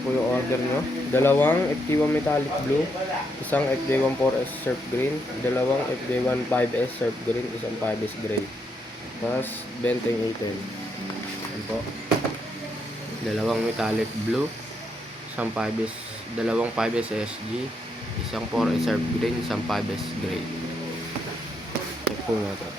po yung order nyo. Dalawang FD1 metallic blue, isang FD1 4S surf green, dalawang FD1 5S surf green, isang 5S gray. Tapos benteng 810. Yan po. Dalawang metallic blue, isang 5S, dalawang 5S SG, isang 4S surf green, isang 5S gray. Check po natin.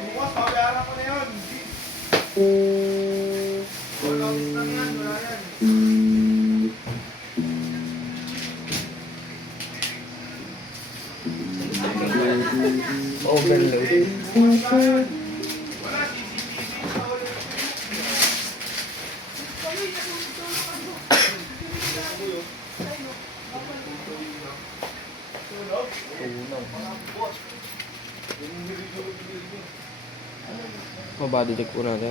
Bukas, babayaran ko na yun. Wala lang yan, wala yan. Overload. Wala, CCTV sa ulit. Body check po natin.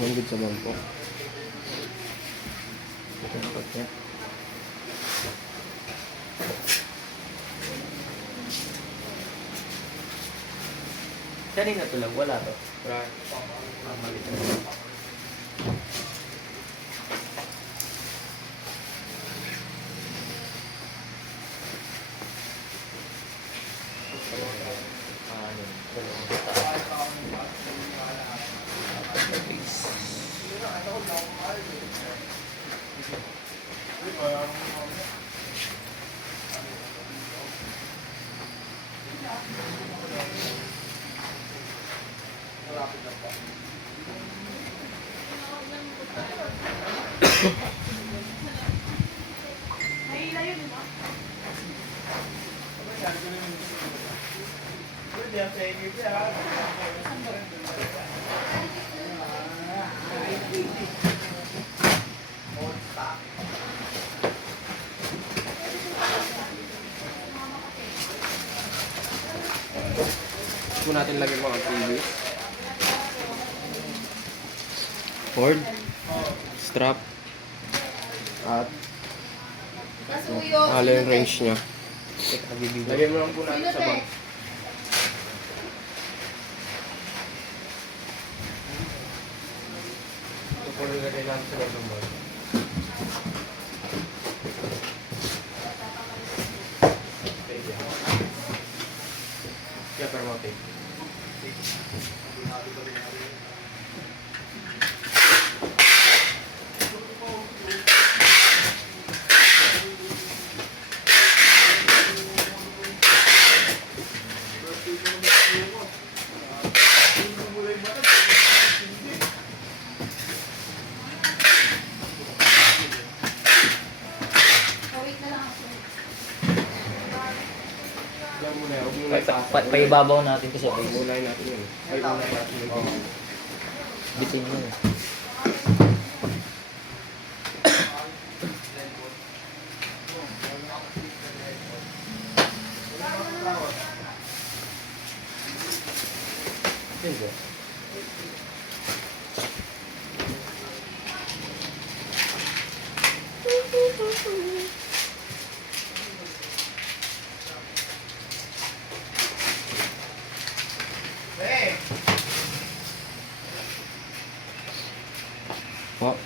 One good sa bangko. Ito na po niya. Kanina tulag, wala to. Right. Malit na. Po natin lagyan mga TV. Cord, strap, at ano yung range niya. Lagyan mo lang po natin sa bag. Ito po nilagay natin sa loob ng bag. Kaya pero matik. Alam mo na, huwag mo na itaas. Paibabaw natin kasi Ay, unahin natin yun. Ay, unahin natin yun. bitin mo. Yun ba? Po.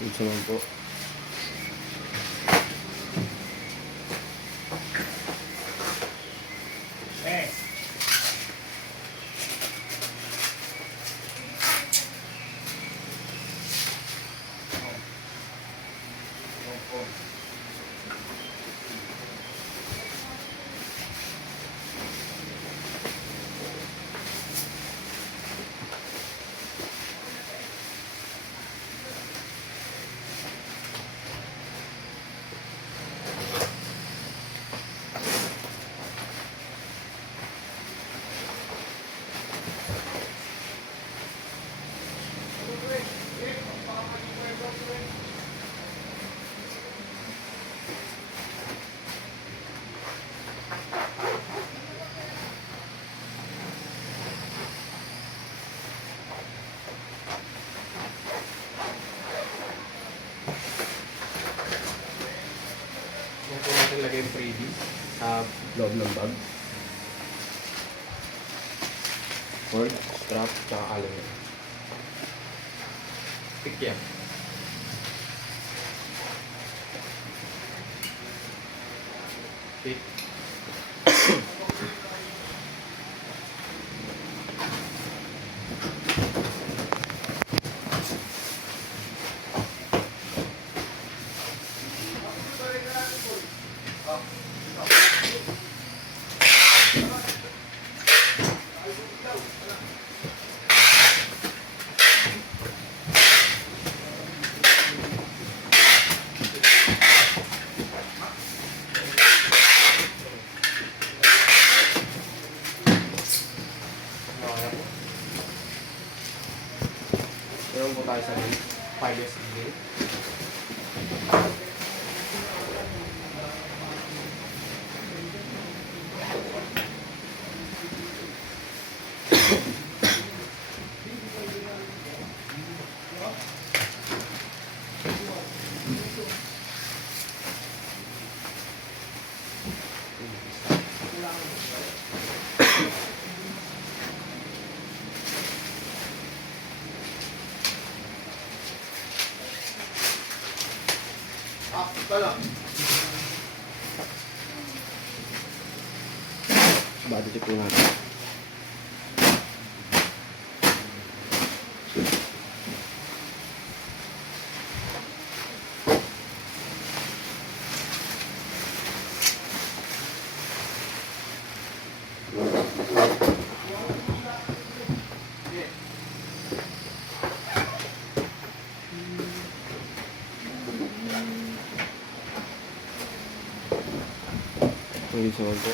Ito naman po. Yan po natin lagay yung freebie sa loob ng bag. Cord, strap, tsaka allen. Pick yan. Pick. Meron po tayo sa 5S gate. Pala. Body check po natin. Hindi sa wall po.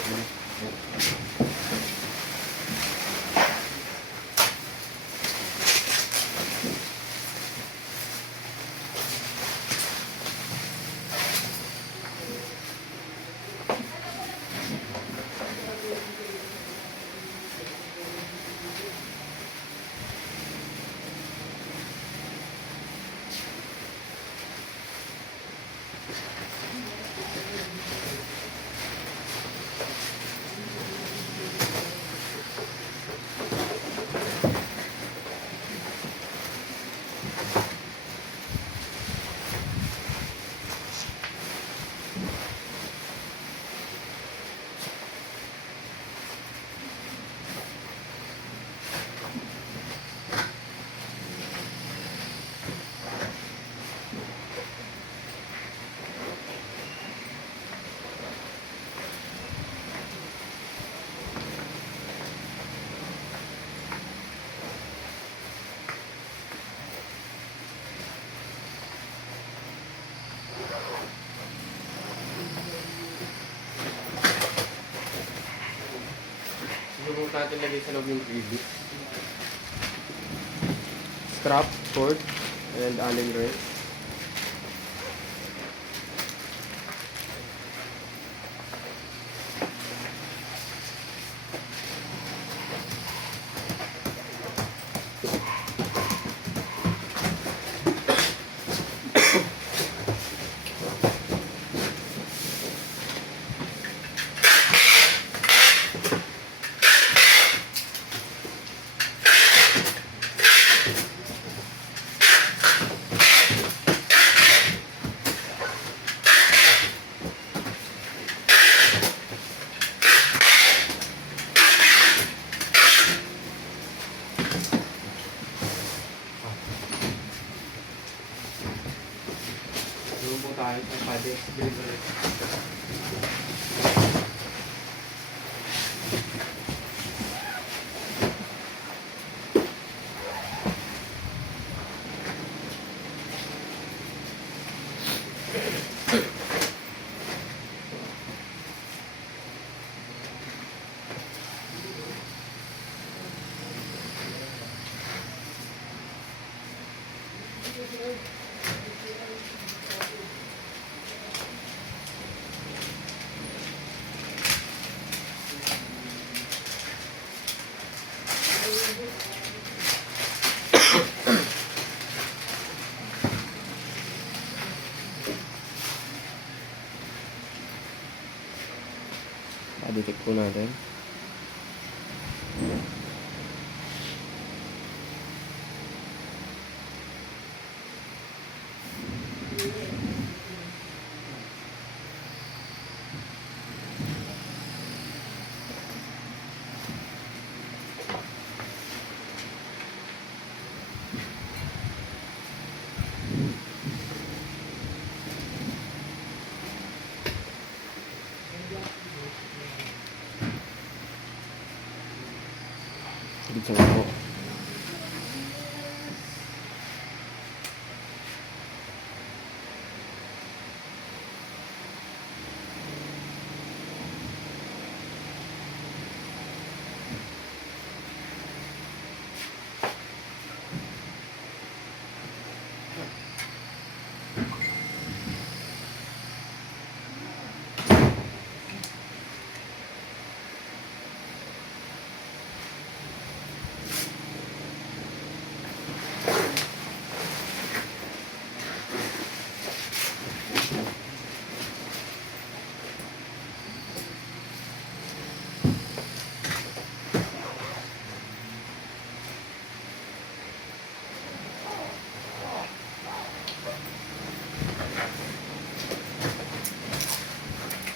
Huwag natin lagay sa loob yung freebie. Strap, cord, and allen wrench. Doon po tayo sa Padres Green ulit. Detect po natin. Dito po.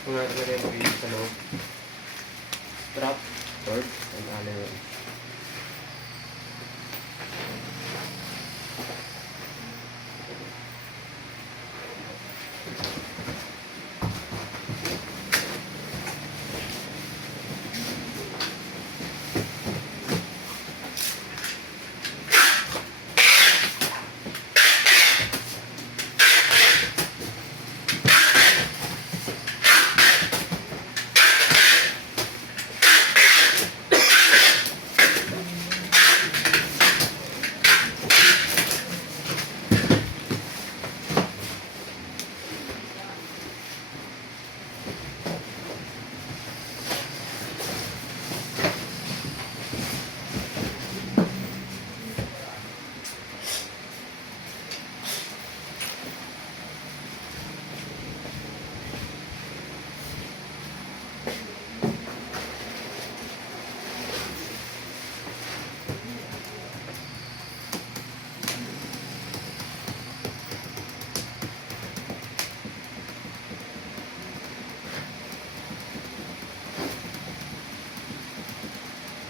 Kung natin yung video sa loob. Strap, cord, and allen.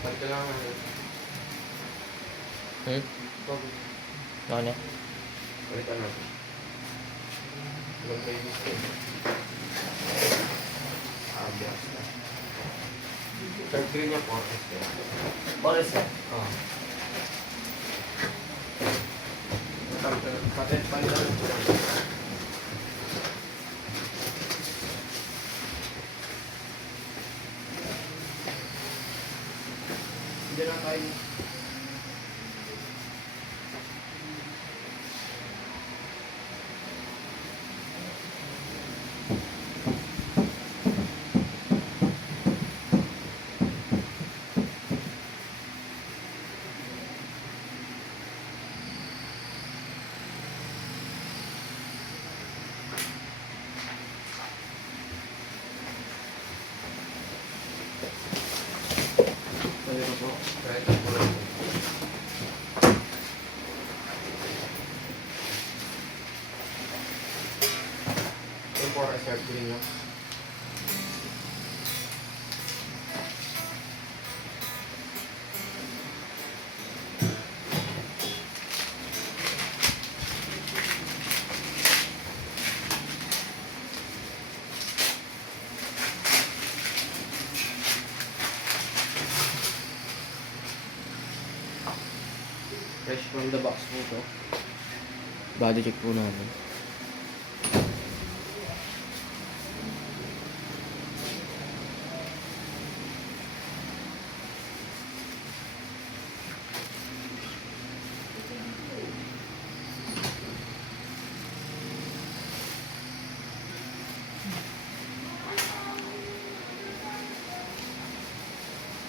Ito lang ano. Ano na? Palitan natin. Huwag kayo gusto. Bias na. Third green niya po. Oras na. Oo. Palitan po lang. Hindi lang tayo. Ito po. Kahit ako lang. Ito po reserve green nyo. Fresh from the box po to. Body check po namin.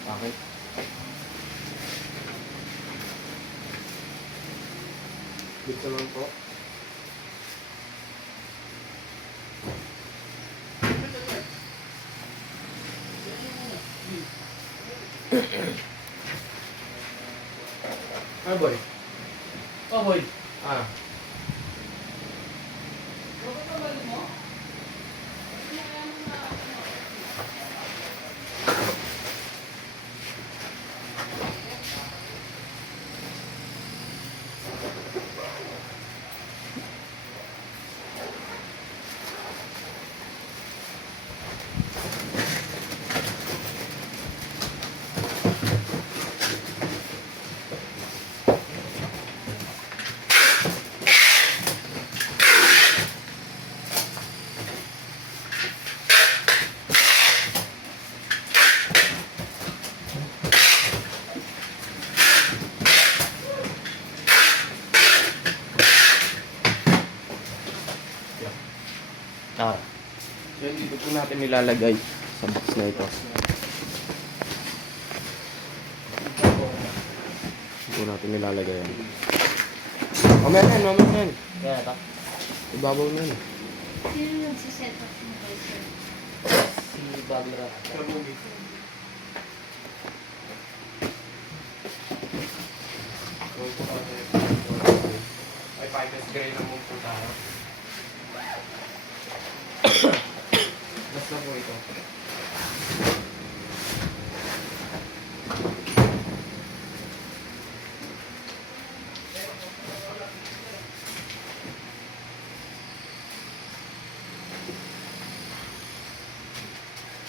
Bakit? Dito lang po. Ah, boy. Oh, boy. Ah. Ah. So, dito po natin nilalagay sa box na ito. Dito po natin nilalagay yan. Mamaya yan, mamaya yan. Yan na to. Ibabaw na yan. Sino nagsiset up mo kayo, sir? Si Bobby Ra. Kabugi. Ay, 5S gray naman po tayo. Basta po ito.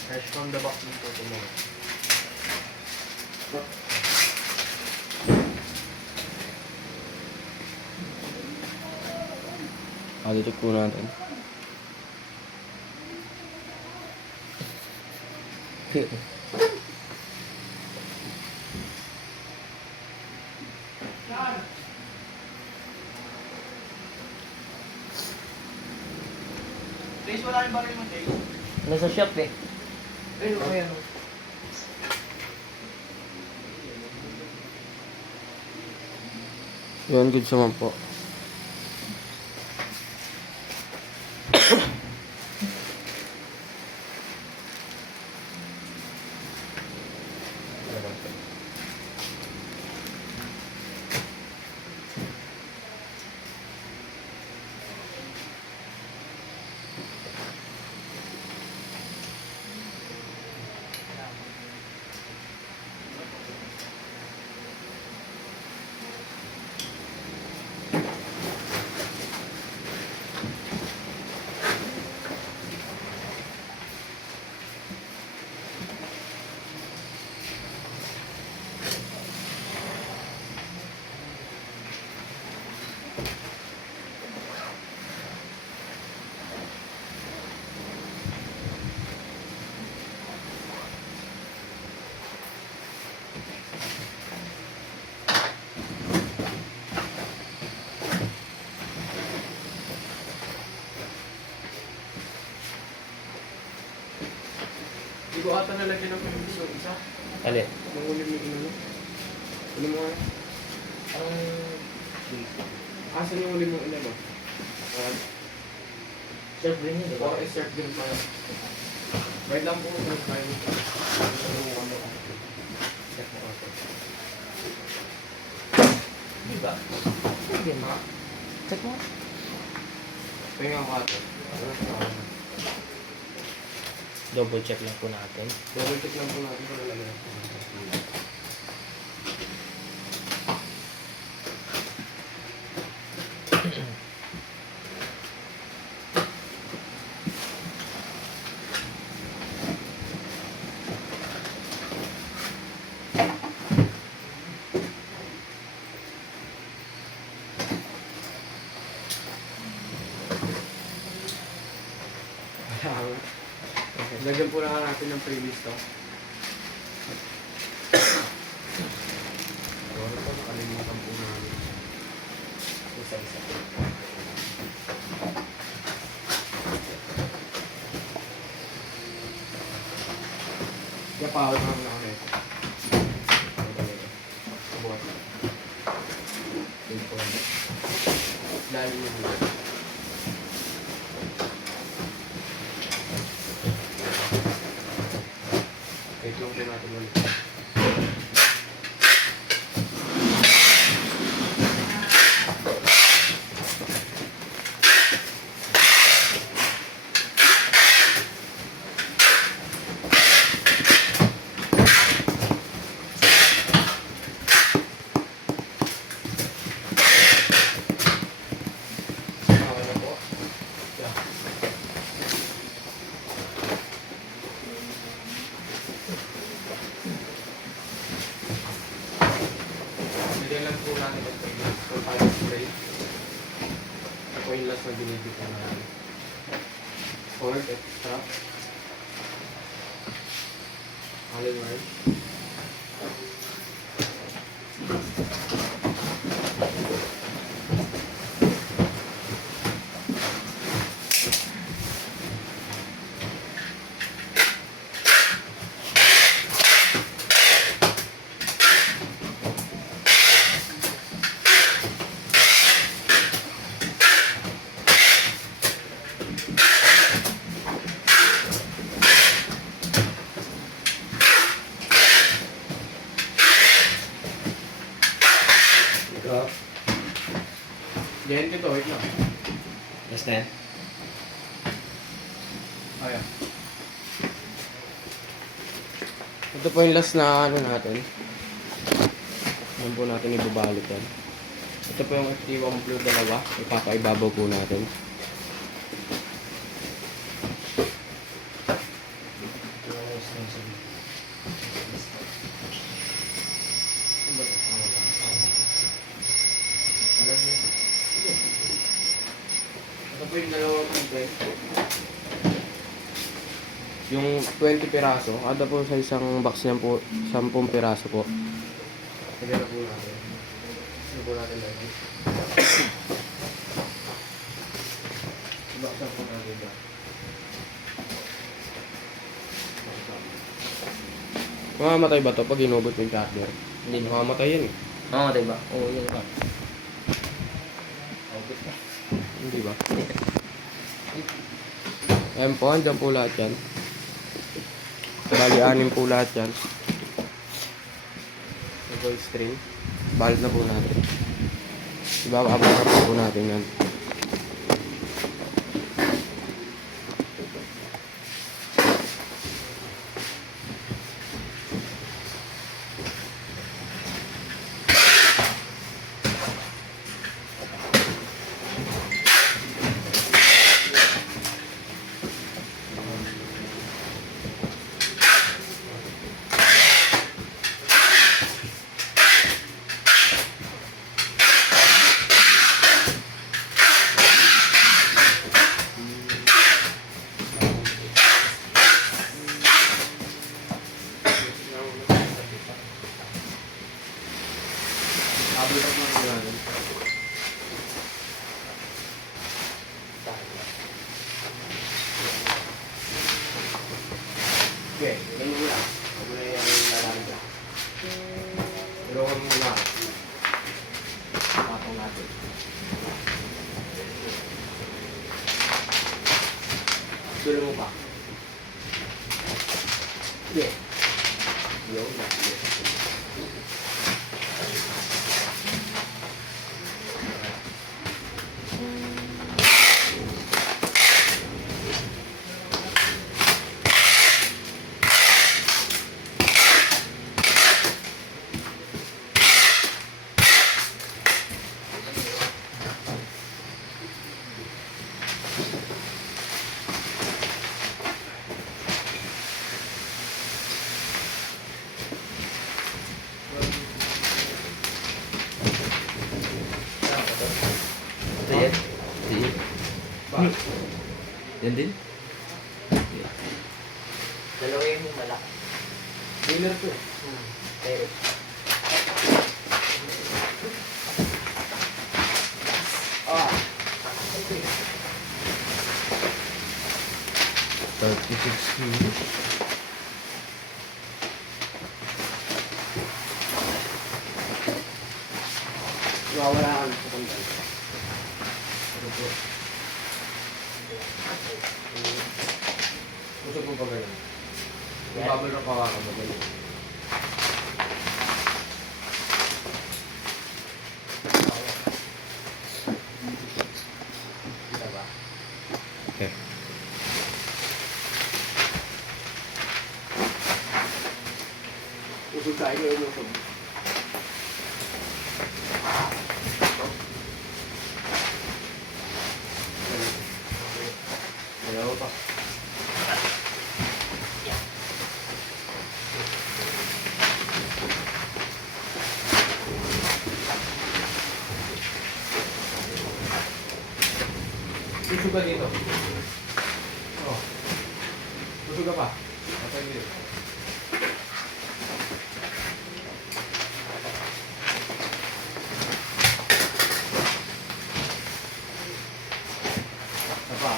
Fresh from the box nito ito mo. Check po natin. Taste, wala yung baril mo, taste. Nasa shop eh. Ayun, ayan. Yan, good naman po. Hindi ko ata nalagyan ng pambis yung isa. Alin? Nung ulit mo inano. Ano mo nga? Ang... Asan yung ulit mo inano? Surf rin yun, diba? Baka i-serve din pala. Right lang po kung tayo. Ano? Check mo ako. Diba? Sige mo. Check mo. Tingnan ko ito. Double check lang po natin. Double check lang po natin kung nalagyan natin. Lagyan po lang natin ng previous to. Sorry po, nakalimutan po namin. Isa-isa. Kaya pahawag naman ako nito. Subukan na. Ito po. Lalo yung mula. Wait lang po natin ulit. Okay na po. Yeah. Bigyan lang po natin ang previous for 5 spray. Ako yung last na binibigyan natin. Cord, extra. Allen wire. Ito. Diyan dito, wait lang. Last na yan. Ayan. Ito po yung last na ano natin. Yan po natin ibabalik yan. Ito po yung FT1 Blue dalawa. Ipapaibabaw po natin. Ito po yung dalawang content. Yung 20 piraso, ada po sa isang box niyan po, 10 piraso po. Lagyan na po natin. Ano po natin lagi? Baksan po natin ba? Mamamatay ba to pag inubot yung charger? Hindi mamamatay yan eh. Mamamatay ba? Oo, yun ba? Hindi ba? Ayan po, andyan po lahat yan. Bali, 6 po lahat yan. Gold string. Balit na po natin. Ibababasa po natin yan. Abot ako ng natin. Okay, ganun mo lang. Huwag mo na yung lalaki ka. Pero huwag mo na. Patong natin. Dulo mo pa. Okay. Yung Ito yan? Ito yan? ba? Yan din? Dalawa yun yung malaki. Dealer ko eh. Direct. Ah. 36 kilos. Wawala ka sa tanggal. Gusto mo pa ganyan? Yung bubble wrap hawakan mo ganyan. Kita ba? Okay. Usog tayo ko yung usog. Dalawa pa. Usog ka dito. Oh. Usog ka pa. Patay dito. Apa?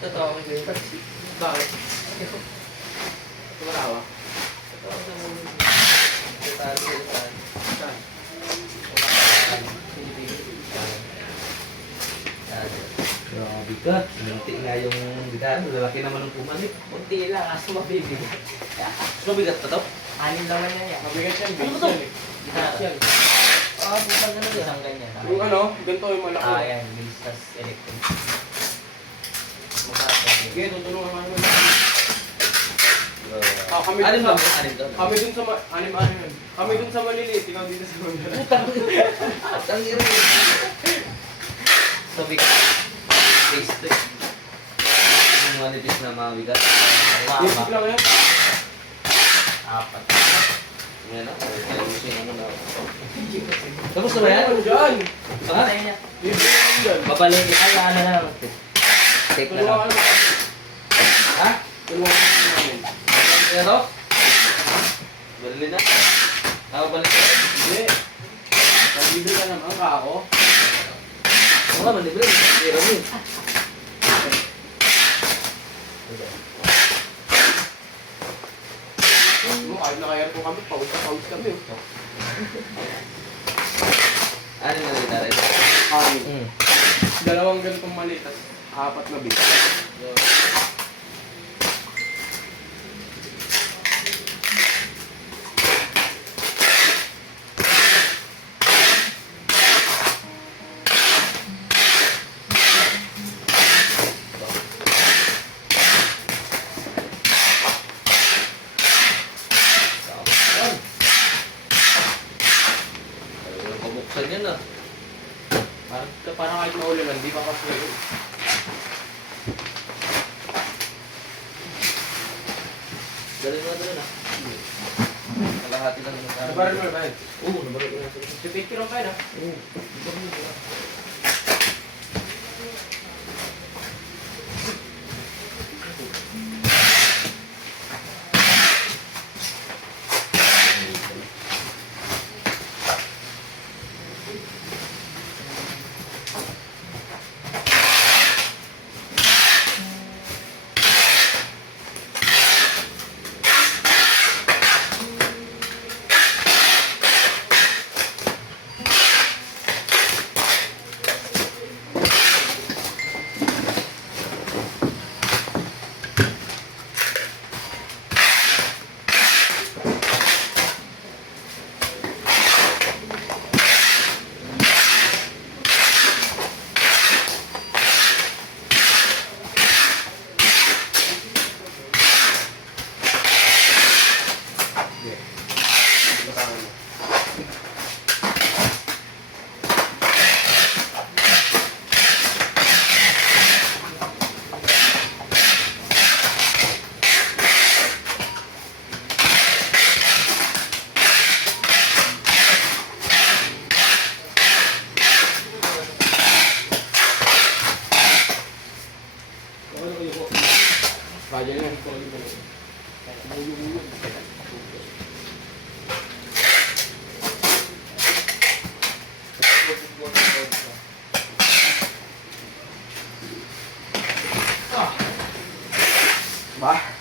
Totoo ang ganyan. Bakit? Tumatawa? Totoo na mo. Detalye, detalye. Saan? Grabe ka. Munti nga yung gitara. Lalaki naman ng pumalit. Kunti lang, aso mabibigat. Mabigat pa to? Anim naman na yan. Mabigat yan, Ano base to? yan eh. Gitara. Yan. Oo, pupag na lang isang ganyan. Yung ano, ganito yung malaki. Ah, yan. Listas electric. Magkakasal Sige, tutulungan ka naman. Ah, kami Anim dun lang. sa- Anim to. Kami dun sa anim-anim yun. Kami dun sa maliliit, ikaw dito sa maliliit. Putang. Ang iri. Sabi ka. Taste to. Yung manipis na mabigat. Basic lang yan. Apat. Yan na. Ayusin ano na. Tapos na ba yan? Ano dyan? Ha? Patay niya. Libre lang dyan. Babalik. Ay, ano na lang. Take na Tulungan lang. ka naman. Ha? Tulungan ka naman. Pero? Balik na. Nakabalik ka. Hindi. Libre ka naman ka ako. Oo nga, manibrin. Pero mo. Mo, kahit naka-aircon kami, pawis na pawis kami. Ano na rin natin? Anim. Dalawang ganitong mali, tas apat na bit. Yan. Ayun, pabuksan yan ah. Parang kahit maulan, hindi pa kasi yun. Galing mo na ah. Kalahati lang ng Nabaran mo na ba yun? Oo, nabaran ko na. Si Picture ang kayo na? Oo. Ba?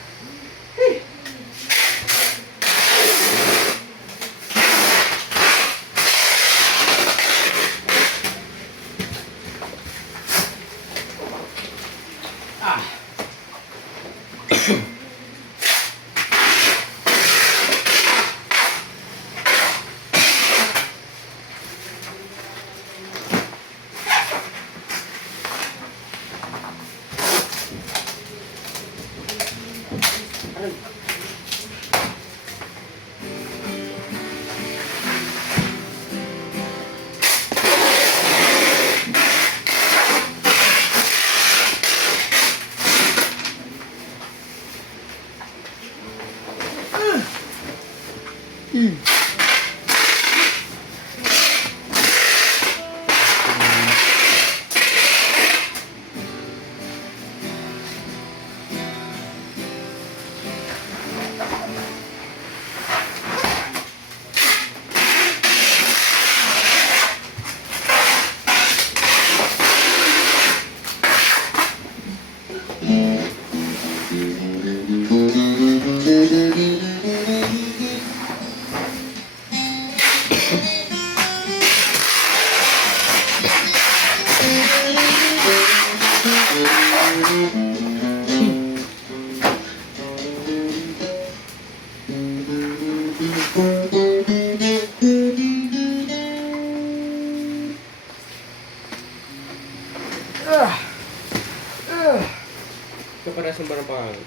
Ito parehas ng barang pangalan.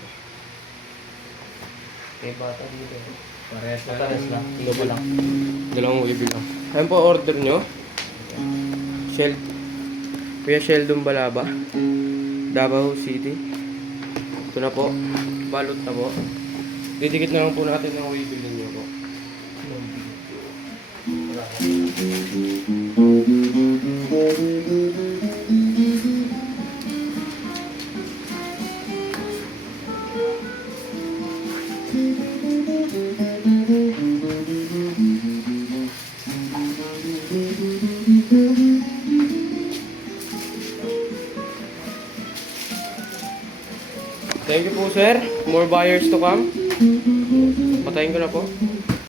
Kay bata dito. Parehas na Matalas lang. Tingin Double. lang. Dalawang wheel lang. Ayun po order nyo. Shell. Kuya Sheldon Balaba. Davao City. Ito na po. Balot na po. Didikit na lang po natin ng wheel ninyo po. Thank you po sir. More buyers to come. Patayin ko na po.